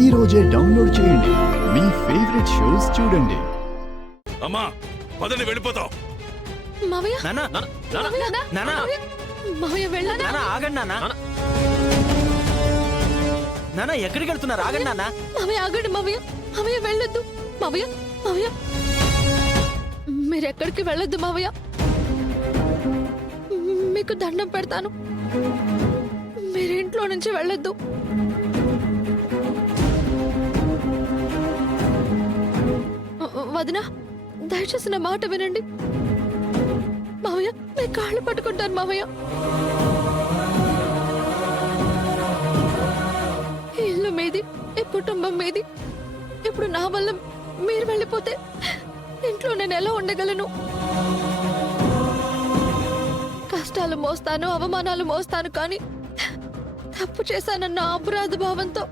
ఈ రోజే డౌన్లోడ్ చేయండి. మీ ఫేవరెట్ షోస్ చూడండి. అమ్మా పదని వెళ్ళిపోతాం. మావయ్య నానా మావయ్య, నానా మావయ్య వెళ్ళనా? నానా ఆగండి నానా. నానా ఎక్కడికి వెళ్తున్నారు? ఆగండి నానా. మావయ్య ఆగండి మావయ్య. మావయ్య వెళ్ళొద్దు మావయ్య. మావయ్య మీరు ఎక్కడికి వెళ్ళొద్దు మావయ్య. మీకు దండం పెడతాను, మీరింట్లో నుంచి వెళ్ళొద్దు. వదిన దయచేసి నా మాట వినండి మావయ్య. మీ కాళ్ళు పట్టుకుంటాను మావయ్య. ఈ ఇల్లు మీది, ఈ కుటుంబం మీది. ఇప్పుడు నా వల్ల మీరు వెళ్ళిపోతే ఇంట్లో నేను ఎలా ఉండగలను? కష్టాలు మోస్తాను, అవమానాలు మోస్తాను, కానీ తప్పు చేశానన్న అపరాధ భావంతో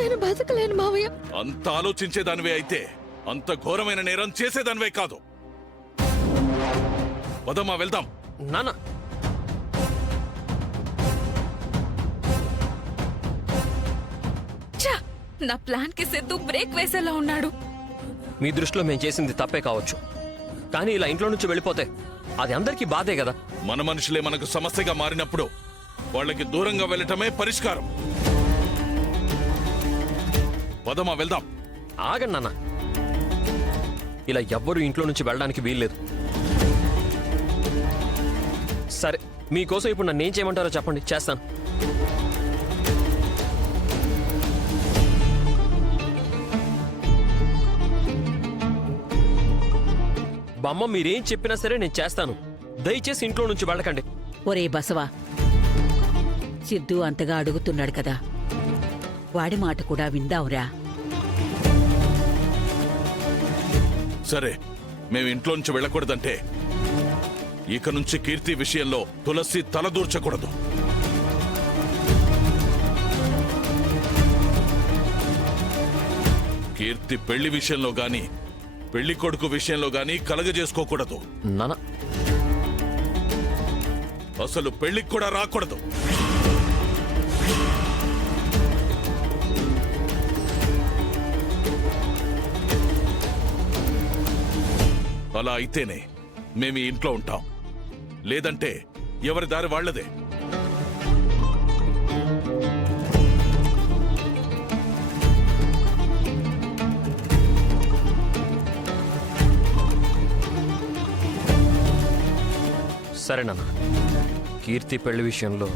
నేను బతకలేను మావయ్య. అంత ఆలోచించేదానివే అయితే అంత ఘోరమైన నేరం చేసేదానివే కాదు. పదమ్మా వెళ్దాం. నానా నా ప్లాన్ కి సిద్ధు బ్రేక్ వేసేలా ఉన్నాడు. మీ దృష్టిలో మేము చేసింది తప్పే కావచ్చు, కానీ ఇలా ఇంట్లో నుంచి వెళ్ళిపోతే అది అందరికీ బాధే కదా. మన మనుషులే మనకు సమస్యగా మారినప్పుడు వాళ్ళకి దూరంగా వెళ్ళటమే పరిష్కారం. పదమ్మా వెళ్దాం. ఆగండి నాన్న, ఇలా ఎవ్వరూ ఇంట్లో నుంచి వెళ్ళడానికి వీల్లేదు. సరే, మీకోసం ఇప్పుడు నన్ను ఏం చేయమంటారో చెప్పండి, చేస్తాను. బామ్మ మీరేం చెప్పినా సరే నేను చేస్తాను. దయచేసి ఇంట్లో నుంచి వెళ్ళకండి. ఒరే బసవా, సిద్ధు అంతగా అడుగుతున్నాడు కదా, వాడి మాట కూడా విందావురా. సరే, మేము ఇంట్లో నుంచి వెళ్ళకూడదంటే ఇక నుంచి కీర్తి విషయంలో తులసి తలదూర్చకూడదు. కీర్తి పెళ్లి విషయంలో గాని పెళ్లి కొడుకు విషయంలో గాని కలగజేసుకోకూడదు. నాన్న, అసలు పెళ్లికి కూడా రాకూడదు. అలా అయితేనే మేము ఈ ఇంట్లో ఉంటాం, లేదంటే ఎవరి దారి వాళ్లదే. సరే నాన్న, కీర్తి పెళ్లి విషయంలో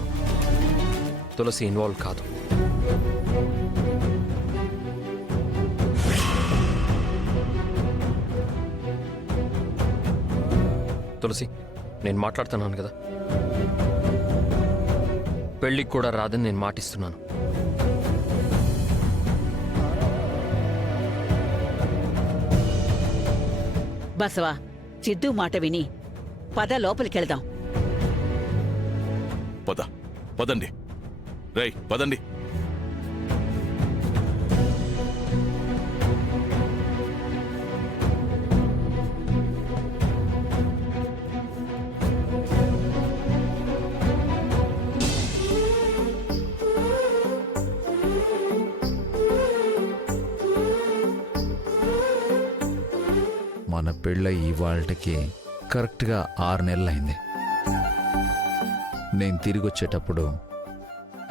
తులసి ఇన్వాల్వ్ కాదు. తులసి, నేను మాట్లాడుతున్నాను కదా, పెళ్ళికి కూడా రాదని నేను మాటిస్తున్నాను. బసవా, సిద్ధు మాట విని పద లోపలికెళ్దాం. పదండి రై, పదండి. మన పెళ్ళ ఇవాళకి కరెక్ట్గా 6 నెలలైంది. నేను తిరిగి వచ్చేటప్పుడు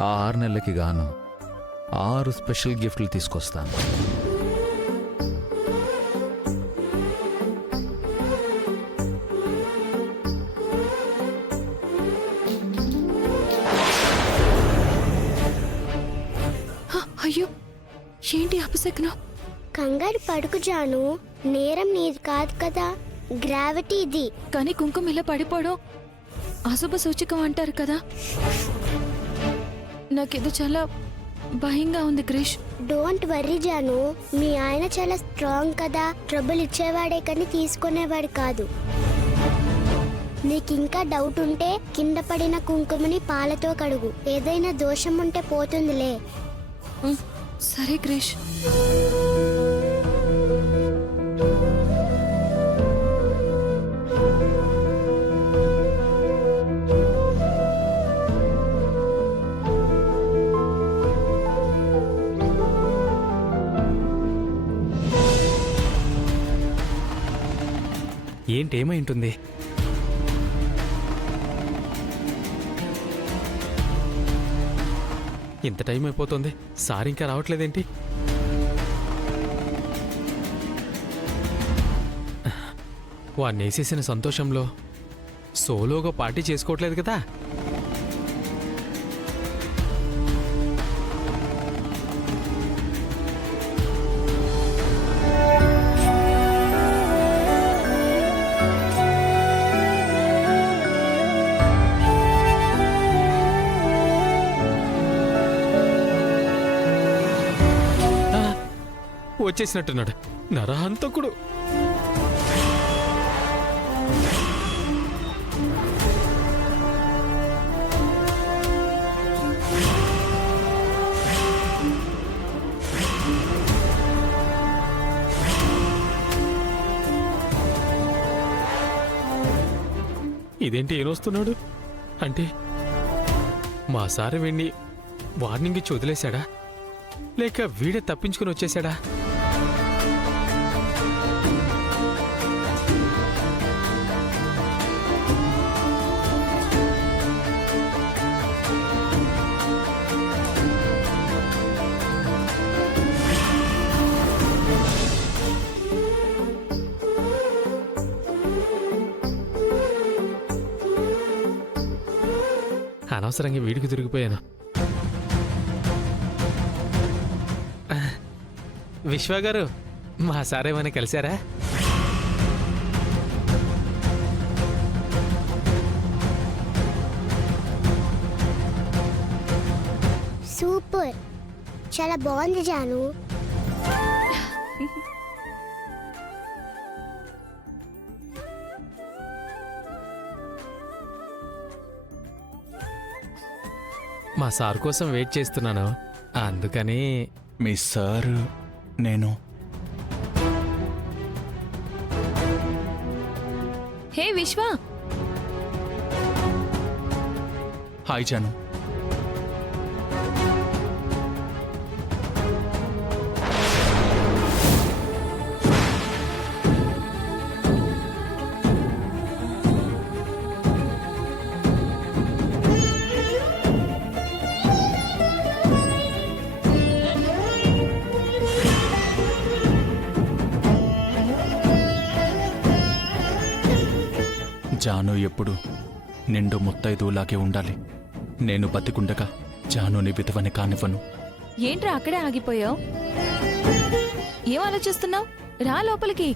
ఆ 6 నెలలకి గాను 6 స్పెషల్ గిఫ్ట్లు తీసుకొస్తాను. అయ్యో, ఏంటి అపశకునం? కంగారు పడుకు జాను, నేరం నీది కాదు కదా, గ్రావిటీ ఇది. కానీ కుంకుమ ఇలా పడిపోవడం అశుభ సూచకం అంటారు కదా. నాకేదో చాలా భయంగా ఉంది క్రిష్. డోంట్ వర్రీ జాను, మీ ఆయన చాలా స్ట్రాంగ్ కదా, ట్రబుల్ ఇచ్చేవాడే కానీ తీసుకునేవాడు కాదు. నీకు ఇంకా డౌట్ ఉంటే కింద పడిన కుంకుమని పాలతో కడుగు, ఏదైనా దోషం ఉంటే పోతుందిలే. సరే క్రిష్. ఏంటేమై ఉంటుంది? ఇంత టైం అయిపోతుంది, సార్ ఇంకా రావట్లేదేంటి? వాడిని వేసేసిన సంతోషంలో సోలోగా పార్టీ చేసుకోవట్లేదు కదా. వచ్చేసినట్టున్నాడు నరహంతకుడు. ఇదేంటి ఏనొస్తున్నాడు? అంటే మా సారు వీణ్ణి వార్నింగ్ ఇచ్చి వదిలేశాడా, లేక వీడే తప్పించుకుని వచ్చేశాడా? అనవసరంగా వీడికి తిరిగిపోయాను. విశ్వ గారు, మా సార్ ఏమైనా కలిశారా? సూపర్, చాలా బాగుంది జాను. మా సార్ కోసం వెయిట్ చేస్తున్నాను, అందుకని. మీ సార్ నేను హే విశ్వ, హాయ్ జాను. జాను ఎప్పుడు నిండు ముత్తైదులాగే ఉండాలి. నేను బతికుండగా జానుని విధవని కానివ్వను. ఏంట్రా అక్కడే ఆగిపోయావు? ఏం ఆలోచిస్తున్నావు? రా లోపలికి.